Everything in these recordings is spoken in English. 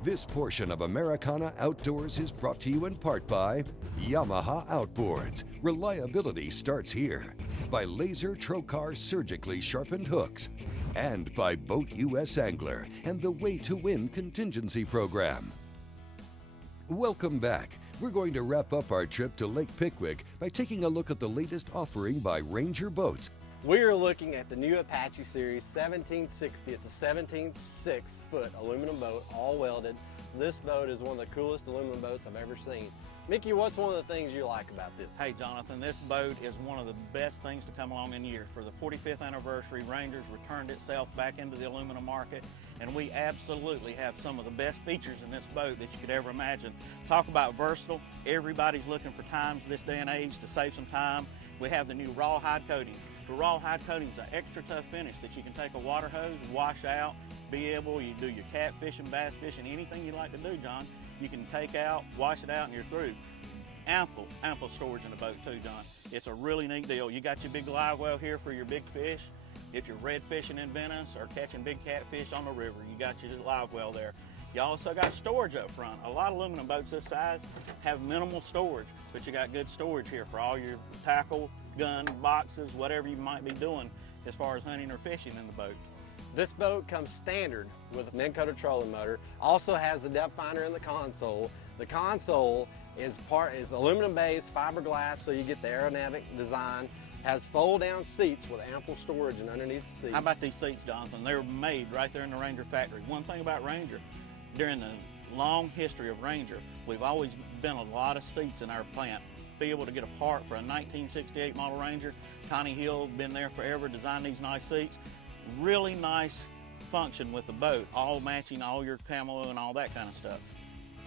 This portion of Americana Outdoors is brought to you in part by Yamaha Outboards. Reliability starts here. By Laser Trocar surgically sharpened hooks. And by Boat US Angler and the Way to Win contingency program. Welcome back. We're going to wrap up our trip to Lake Pickwick by taking a look at the latest offering by Ranger Boats. We are looking at the new Apache Series 1760. It's a 17.6-foot aluminum boat, all welded. This boat is one of the coolest aluminum boats I've ever seen. Mickey, what's one of the things you like about this? Hey Jonathan, this boat is one of the best things to come along in years. For the 45th anniversary, Ranger's returned itself back into the aluminum market, and we absolutely have some of the best features in this boat that you could ever imagine. Talk about versatile. Everybody's looking for times this day and age to save some time. We have the new rawhide coating. The rawhide coating is an extra tough finish that you can take a water hose, wash out, you do your catfishing, bass fishing, anything you like to do, John. You can take out, wash it out, and you're through. Ample storage in the boat too, John. It's a really neat deal. You got your big live well here for your big fish. If you're red fishing in Venice or catching big catfish on the river, you got your live well there. You also got storage up front. A lot of aluminum boats this size have minimal storage, but you got good storage here for all your tackle, gun, boxes, whatever you might be doing as far as hunting or fishing in the boat. This boat comes standard with a mid-coated trolling motor. Also has a depth finder in the console. The console is aluminum base, fiberglass, so you get the aerodynamic design. Has fold-down seats with ample storage and underneath the seats. How about these seats, Jonathan? They're made right there in the Ranger factory. One thing about Ranger, during the long history of Ranger, we've always been a lot of seats in our plant. Be able to get a part for a 1968 model Ranger. Connie Hill, been there forever, designed these nice seats. Really nice function with the boat, all matching all your camo and all that kind of stuff.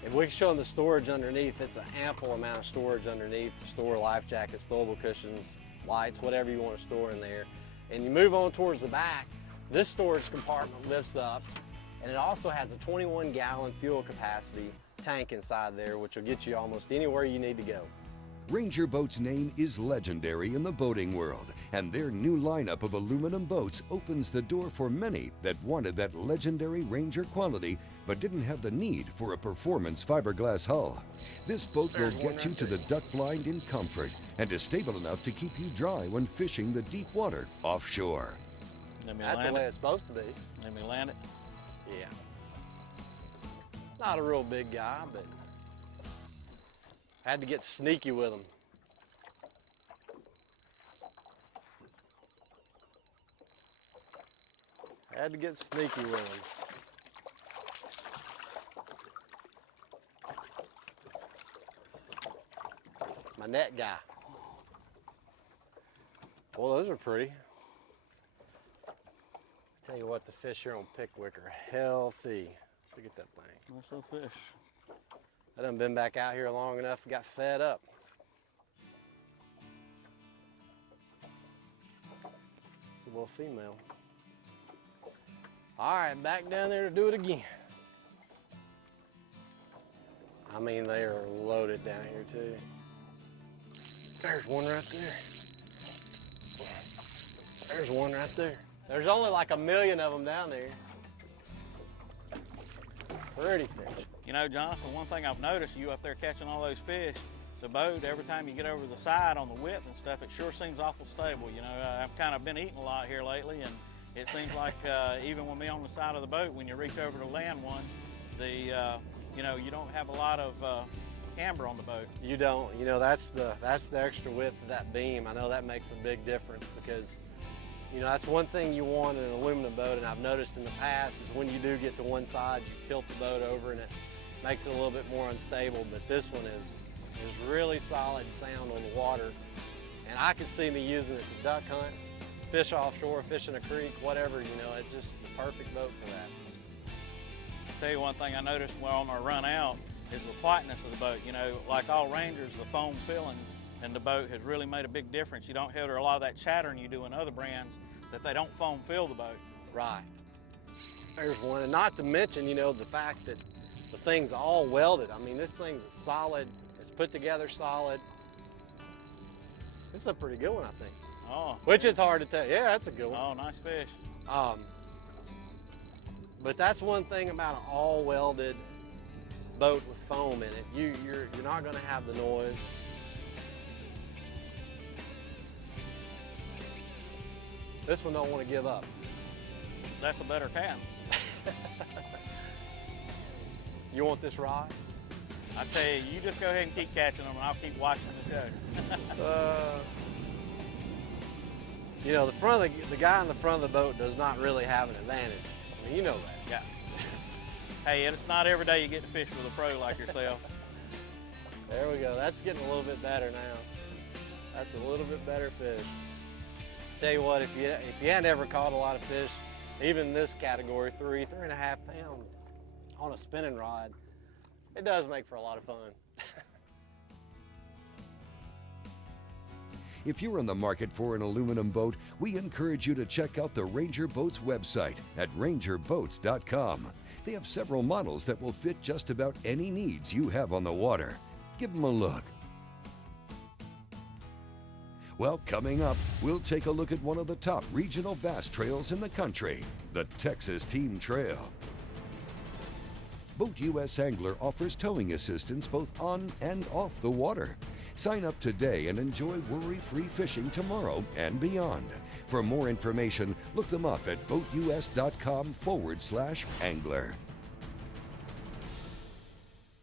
If we can show them the storage underneath, it's an ample amount of storage underneath to store life jackets, throwable cushions, lights, whatever you want to store in there. And you move on towards the back, this storage compartment lifts up, and it also has a 21-gallon fuel capacity tank inside there, which will get you almost anywhere you need to go. Ranger Boats' name is legendary in the boating world, and their new lineup of aluminum boats opens the door for many that wanted that legendary Ranger quality but didn't have the need for a performance fiberglass hull. This boat will get you to the duck blind in comfort and is stable enough to keep you dry when fishing the deep water offshore. That's the way it's supposed to be. Let me land it. Yeah. Not a real big guy, but had to get sneaky with him. Had to get sneaky with him. My net guy. Well, those are pretty. Tell you what, the fish here on Pickwick are healthy. Look at that thing. Nice little fish. I done been back out here long enough, got fed up. It's a little female. All right, back down there to do it again. I mean, they are loaded down here too. There's one right there. There's one right there. There's only like 1 million of them down there. Pretty fish. You know, Jonathan, one thing I've noticed, you up there catching all those fish, the boat, every time you get over the side on the width and stuff, it sure seems awful stable. You know, I've kind of been eating a lot here lately, and it seems like even with me on the side of the boat, when you reach over to land one, you know, you don't have a lot of camber on the boat. You don't. You know, that's the extra width of that beam. I know that makes a big difference because, you know, that's one thing you want in an aluminum boat, and I've noticed in the past is when you do get to one side, you tilt the boat over and it makes it a little bit more unstable, but this one is really solid and sound on the water. And I could see me using it to duck hunt, fish offshore, fish in a creek, whatever, you know, it's just the perfect boat for that. I'll tell you one thing I noticed while on our run out is the quietness of the boat. You know, like all Rangers, the foam filling in the boat has really made a big difference. You don't hear a lot of that chattering you do in other brands that they don't foam fill the boat. Right. There's one, and not to mention, you know, the fact that the thing's all welded. I mean, this thing's solid, it's put together solid. This is a pretty good one, I think. Oh. Which is hard to tell. Yeah, that's a good one. Oh, nice fish. But that's one thing about an all welded boat with foam in it. You're not going to have the noise. This one don't want to give up. That's a better cat. You want this rod? I tell you, you just go ahead and keep catching them and I'll keep watching the show. You know, the guy in the front of the boat does not really have an advantage. I mean, you know that. Yeah. Hey, it's not every day you get to fish with a pro like yourself. There we go. That's getting a little bit better now. That's a little bit better fish. Tell you what, if you hadn't ever caught a lot of fish, even this category, 3.5 pound on a spinning rod, it does make for a lot of fun. If you're in the market for an aluminum boat, we encourage you to check out the Ranger Boats website at rangerboats.com. They have several models that will fit just about any needs you have on the water. Give them a look. Well, coming up, we'll take a look at one of the top regional bass trails in the country, the Texas Team Trail. Boat US Angler offers towing assistance both on and off the water. Sign up today and enjoy worry-free fishing tomorrow and beyond. For more information, look them up at boatus.com/angler.